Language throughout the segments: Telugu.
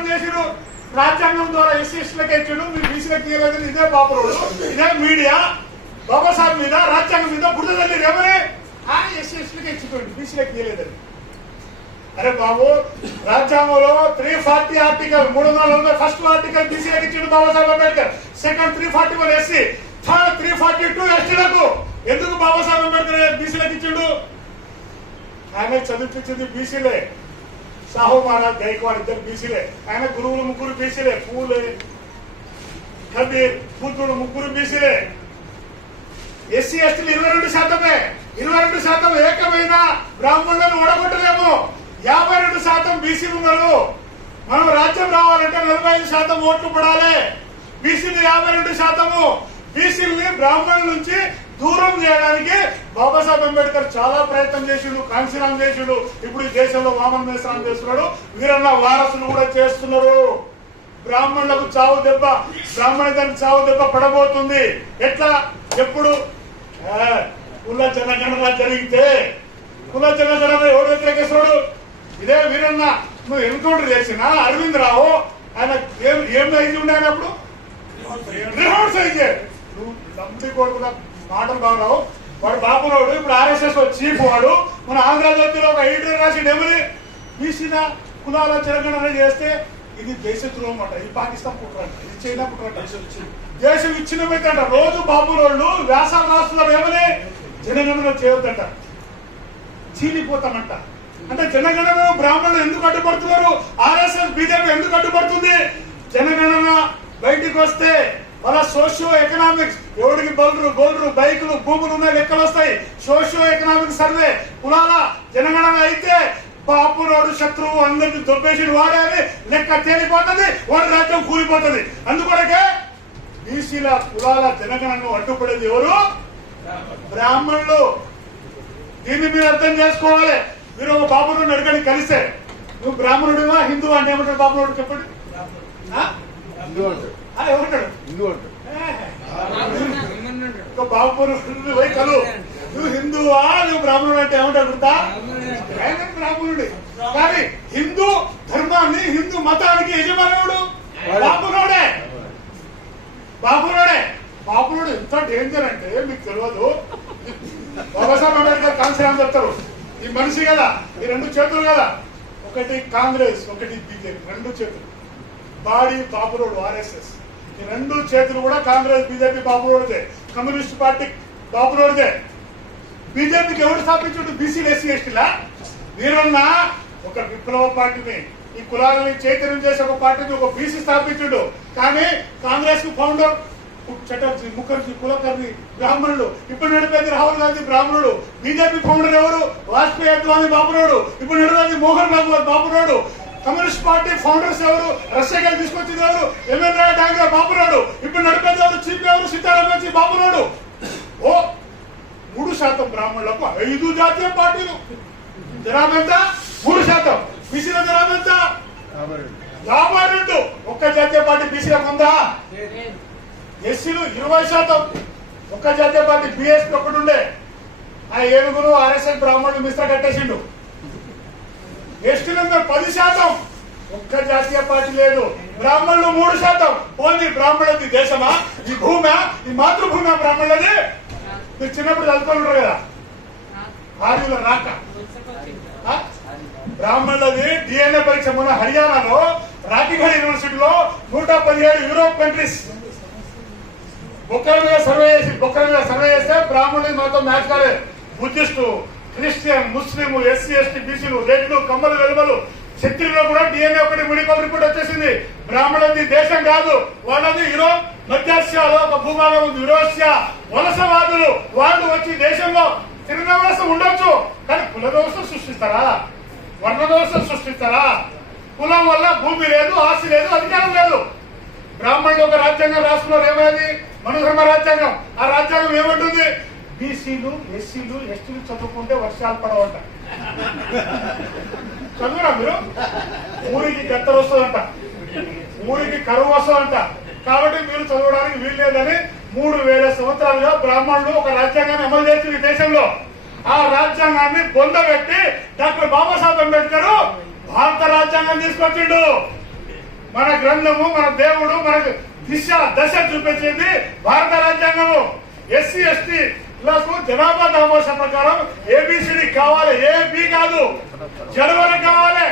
మోసం చేసిరు రాజ్యాంగం ద్వారా ఎస్సీ ఎస్టీలకు ఇచ్చాడు మీరు బీసీలకు ఇవ్వలేదు ఇదే బాపురోడు ఇదే మీడియా. బాబాసాహెబ్ మీద రాజ్యాంగం మీద బుద్ధ తల్లి ఎవరే? ఆయన ఎస్సీ ఇచ్చిపోయింది బీసీలకు ఇవ్వలేదని అరే బాబు రాజ్యాంగంలో త్రీ ఫార్టీ ఆర్టికల్ మూడు వందల వందల ఫస్ట్ ఆర్టికల్ బీసీలకు ఇచ్చిండు Babasaheb Ambedkar. Second three forty one SC. Third three forty two ఎస్టీలకు. ఎందుకు బాబాసాహెబ్ అంబేద్కర్ బీసీలకు ఇచ్చిండు? ఆయన చదివించింది బీసీలే. సాహు మహారాజ్ గైక్వాడ్ ఇద్దరు బీసీలే. ఆయన గురువులు ముగ్గురు బీసీలే. పూలు కబీర్ బుద్ధుడు ముగ్గురు బీసీలే. ఎస్సీ ఎస్టీలు ఇరవై రెండు శాతమే. ఇరవై రెండు శాతం ఏకమైన బ్రాహ్మణులను ఓడగొట్టలేము. యాభై రెండు శాతం బీసీలు ఉన్నారు మనం రాజ్యం రావాలంటే నలభై ఐదు శాతం ఓట్లు పడాలి. బీసీలు యాభై రెండు శాతము. బీసీలని బ్రాహ్మణుల నుంచి దూరం చేయడానికి బాబాసాహెబ్ అంబేద్కర్ చాలా ప్రయత్నం చేసిండు కాంశీరామ్ చేసిండు. ఇప్పుడు ఈ దేశంలో వామన్ మేస్రాం చేస్తున్నాడు. వీరన్న వారసులు కూడా చేస్తున్నారు. బ్రాహ్మణులకు చావు దెబ్బ బ్రాహ్మణితానికి చావు దెబ్బ పడబోతుంది. ఎట్లా? ఎప్పుడు? కుల జనగణన జరిగితే కుల జనగణన ఎవరు వ్యతిరేకిస్తున్నాడు? ఇదే వీరన్న నువ్వు ఎన్కౌంటర్ చేసిన అరవింద్ రావు ఆయన ఏం ఏం అయింది ఉండే అప్పుడు? నువ్వు తండ్రి కొడుకున్న మాటలు బాగున్నావు. వాడు బాబురావుడు ఇప్పుడు ఆర్ఎస్ఎస్ చీఫ్ వాడు. మన ఆంధ్రజ్యోతిలో ఒక ఎడిటర్ రాసి ఏమని బీసీన కులాల జనగణన చేస్తే ఇది దేశద్రోహం అంట. ఇది పాకిస్తాన్ కుట్రంట. ఇది చైనా కుట్రంట. దేశం ఇచ్చిన రోజు బాబురోళ్ళు వ్యాసాలు రాస్తున్నారు ఏమని జనగణన చేయొద్దంట. చీలిపోతామంట. అంటే జనగణన బ్రాహ్మణులు ఎందుకు అడ్డుపడుతున్నారు? ఆర్ఎస్ఎస్ బీజేపీ ఎందుకు అడ్డుపడుతుంది? జనగణన బయటికి వస్తే మన సోషియో ఎకనామిక్స్ ఎవడికి బోల్రు గోల్రు బైకులు భూములు ఉన్నాయి లెక్కలు వస్తాయి. Socio economic survey. కులాల జనగణన అయితే బాపురోడు శత్రువు అందరికి దొబ్బేసి వాడే అని లెక్క తేలిపోతుంది వాడి రాజ్యం కూలిపోతుంది. అందుకొరకే బీసీల కులాల జనగణను అడ్డుపడేది ఎవరు? బ్రాహ్మణులు. దీన్ని మీరు అర్థం చేసుకోవాలి. మీరు ఒక బాబును అడగని కలిస్తే. నువ్వు బ్రాహ్మణుడివా హిందూ అంటే ఏమంటాడు బాబునోడు చెప్పండి? హిందూ అంటాడు ఏమంటాడు హిందూ అంటాడు. పోయి కలు. నువ్వు హిందువా నువ్వు బ్రాహ్మణుడు అంటే ఏమంటాడు గుర్తా? ఆయన బ్రాహ్మణుడి. కానీ హిందూ ధర్మాన్ని హిందూ మతానికి యజమానుడు బాబునోడే బాబునోడే బాబునోడు ఎంత డేంజర్ అంటే మీకు తెలియదు బాబాసాహెబ్ అంబేద్కర్ కాన్సీరామ్ చెప్తారు? ఈ మనిషి కదా ఈ రెండు చేతులు కదా. ఒకటి కాంగ్రెస్ ఒకటి బీజేపీ. రెండు చేతులు. బాడీ బాబురోడు ఆర్ఎస్ఎస్. ఈ రెండు చేతులు కూడా కాంగ్రెస్ బీజేపీ బాబులోడిదే కమ్యూనిస్ట్ పార్టీ బాబులోడిదే బీజేపీకి ఎవరు స్థాపించుడు బీసీ ఎస్సీ ఎస్టీలా వీరన్న ఒక విప్లవ పార్టీని ఈ కులాలని చైతన్యం చేసే ఒక పార్టీని ఒక బీసీ స్థాపించుడు. కానీ కాంగ్రెస్కు ఫౌండర్ చటర్జీ ముఖర్జీ కులకర్ణి బ్రాహ్మణుడు ఇప్పుడు నడిపేది రాహుల్ గాంధీ బ్రాహ్మణుడు. బీజేపీ ఫౌండర్ ఎవరు? వాజ్పేయి అద్వానీ బాబురాడు ఇప్పుడు నడిపేది మోహన్ బాబు బాబురాడు కమ్యూనిస్ట్ పార్టీ ఫౌండర్స్ ఎవరు? రష్యా గారు తీసుకొచ్చింది ఎవరు? ఎంఎన్ రాయ్ డాంగ్రే బాబునాడు ఇప్పుడు నడిపేది ఎవరు? చీఫ్ ఎవరు? సీతారాం వచ్చి ఓ మూడు శాతం బ్రాహ్మణులకు ఐదు జాతీయ పార్టీలు. జనాభా ఎంత? మూడు శాతం. బీసీల జనాభా ఎంత? యాభై రెండు. ఒక్క జాతీయ పార్టీ బీసీలకు ఉందా? ఎస్సీలు ఇరవై శాతం. ఒక్క జాతీయ పార్టీ బిఎస్పీ ఒకటి ఉండే ఆ ఏనుగురు ఆర్ఎస్ఎస్ బ్రాహ్మణులు మిశ్ర కట్టేసిండు. ఎస్టీలందరూ పది శాతం. ఒక్క జాతీయ పార్టీ లేదు. బ్రాహ్మణులు మూడు శాతం. ఓన్లీ బ్రాహ్మణులది దేశమా? ఈ భూమా? ఈ మాతృభూమి బ్రాహ్మణులది? మీరు చిన్నప్పుడు చదువుకొని ఉంటారు కదా? ఆర్యుల రాక. బ్రాహ్మణులది డిఎన్ఏ పరీక్ష మొన్న హర్యానాలో రాకిగఢ్ యూనివర్సిటీలో నూట పదిహేడు యూరోప్ కంట్రీస్. బొక్కల మీద సర్వే చేసి బొక్కల మీద సర్వే చేస్తే బ్రాహ్మణులు మాతో మ్యాచ్ కాలేదు. Buddhist Christian Muslim SC ST బీసీలు రెడ్లు కమ్మలు వెలుమలు క్షత్రియులో కూడా డిఎన్ఏ ఒకటి మెడికల్ రిపోర్ట్ వచ్చేసింది. బ్రాహ్మణులది దేశం కాదు వాళ్ళది యూరోప్ మధ్యాసియాలో ఒక భూభాగం ఉంది యూరోసియా వలసవాదులు వాళ్ళు వచ్చి దేశంలో తిరిగిన ఉండొచ్చు కానీ కుల వ్యవస్థ సృష్టిస్తారా? వర్ణ వ్యవస్థ సృష్టిస్తారా? కులం వల్ల భూమి లేదు ఆస్తి లేదు అధికారం లేదు. బ్రాహ్మణుడు ఒక రాజ్యాంగం రాసుకున్నారు ఏమైంది? మనుధర్మ రాజ్యాంగం. ఆ రాజ్యాంగం ఏమంటుంది? బీసీలు ఎస్సీలు ఎస్టీలు చదువుకుంటే వర్షాలు పడవంట. చదువురా మీరు? ఊరికి గత్తలు వస్తుందంట. ఊరికి కరువు వస్తుందంట. కాబట్టి మీరు చదవడానికి వీల్లేదని మూడు వేల సంవత్సరాలుగా బ్రాహ్మణులు ఒక రాజ్యాంగాన్ని అమలు చేసింది ఈ దేశంలో. ఆ రాజ్యాంగాన్ని పొందబెట్టి డాక్టర్ బాబాసాహెబ్ అంబేద్కర్ భారత రాజ్యాంగం తీసుకొచ్చిండు. మన గ్రంథము మన దేవుడు మనకు దిశ దశ చూపించింది భారత రాజ్యాంగము. ఎస్సీ ఎస్టీ నాకు జనాభా దామోష ప్రకారం ఏబిసిడి కావాలి ఏ బి కాదు. జనవరి కావాలి.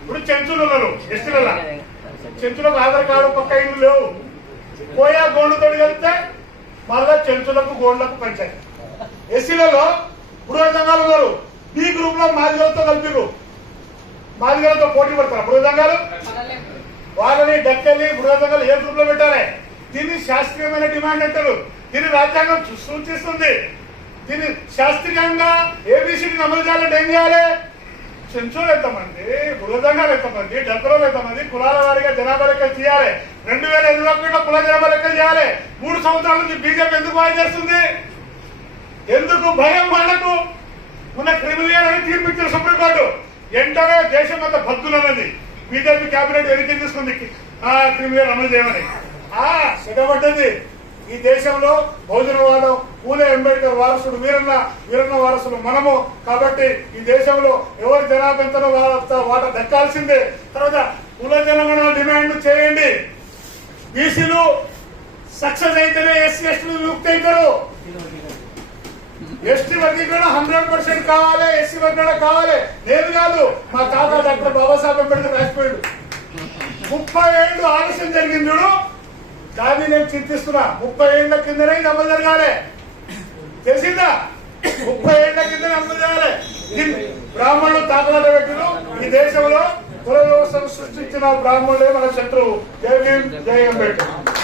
ఇప్పుడు చెంచులు ఉన్నారు ఎస్టీల చెంచులకు ఆధార్ కార్డు పక్క ఇల్లు లేవు. పోయా గోండుతో కలిపితే మళ్ళా చెంచులకు గోండ్లకు పంచాయతీ ఎస్సీలలో బృహ సంఘాలు ఉన్నారు. బి గ్రూప్లో మాదిగలతో కలిపిరు మాదిగలతో పోటీ పడతారు? బృహ సంఘాలు వాళ్ళని డక్కల్ని బృహ సంఘాలు ఏ గ్రూప్లో పెట్టాలి? దీన్ని శాస్త్రీయమైన డిమాండ్ అంటారు. దీన్ని రాజ్యాంగం సూచిస్తుంది. దీన్ని శాస్త్రీయంగా ఏబిసిడి అమలు చేయాలంటే ఏం చేయాలి? చెంచోలు ఎంతమంది బృహదంగాలు ఎంతమంది డబ్బులు ఎంతమంది కులాల వారిగా జనాభా లెక్కలు చేయాలి. రెండు వేల ఎనిమిది ఒకటిలో కుల జనాభా లెక్కలు చేయాలి. మూడు సంవత్సరాల నుంచి బీజేపీ ఎందుకు బాగా చేస్తుంది ఎందుకు భయం వాళ్ళకు మన క్రిమినల్ అని తీర్పిచ్చిన సుప్రీంకోర్టు. ఎంటనే దేశం అంతా భక్తులు అన్నది. బీజేపీ కేబినెట్ వెనక్కి తీసుకుంది ఆ క్రిమినల్ అమలు చేయమని. ఆ సిద్ధపడ్డది ఈ దేశంలో భోజనవాదం పూలే అంబేద్కర్ వారసుడు వీరన్న వీరన్న వారసులు మనము. కాబట్టి ఈ దేశంలో ఎవరి జనాభా ఎంతనో వాట దక్కాల్సిందే. తర్వాత కుల జనగణన డిమాండ్ చేయండి. బీసీలు సక్సెస్ అయితేనే ఎస్సీ ఎస్టీలు లుక్ అవుతారు ఎస్టీ వర్గీకరణ హండ్రెడ్ పర్సెంట్ కావాలి ఎస్సీ వర్గీకరణ కావాలి. లేదు కాదు మా తాత డాక్టర్ బాబాసాహెబ్ అంబేద్కర్ రాసిపోయాడు. ముప్పై ఏళ్ళు ఆలస్యం జరిగింది చూడు. దాన్ని నేను చింతిస్తున్నా. ముప్పై ఏళ్ళ కిందనే ఇది అమలు జరగాలి. తెలిసిందా? ముప్పై ఏళ్ళ కిందనే అమలు జరగాలి. దీన్ని బ్రాహ్మణులు తాకలాట పెట్టిన ఈ దేశంలో కుల వ్యవస్థను సృష్టించిన బ్రాహ్మణులే మన శత్రువు. జై భీం జై అంబేద్కర్.